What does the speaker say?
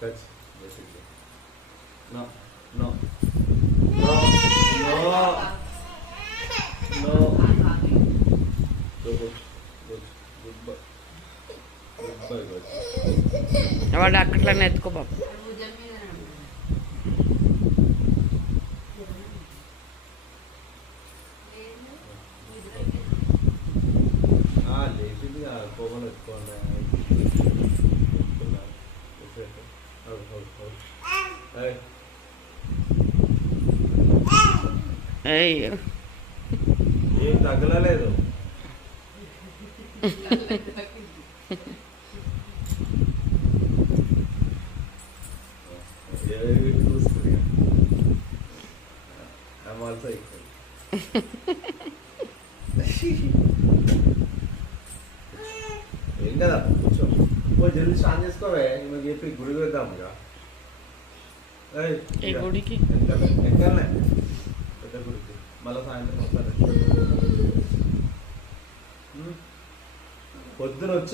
Touch. Basically. No. No. No. No. No. Good. Good. Good boy. Good boy. Good. వాడు అక్కట్లనే ఎత్తుకో బాబు. లేచింది కోపం ఎత్తుకోండి. అయ్యో ఏం తగ్గలేదు. చూస్తుంది. I'm also equal. ఏం కదా కూర్చో. జల్దీ స్నానం చేసుకోవే. మేము చెప్పి గుడికి వెళ్దాం ఇక. ఈ గుడికి ఎక్కడనే పెద్ద గుడికి మళ్ళీ సాయంత్రం వస్తారు. పొద్దున వచ్చి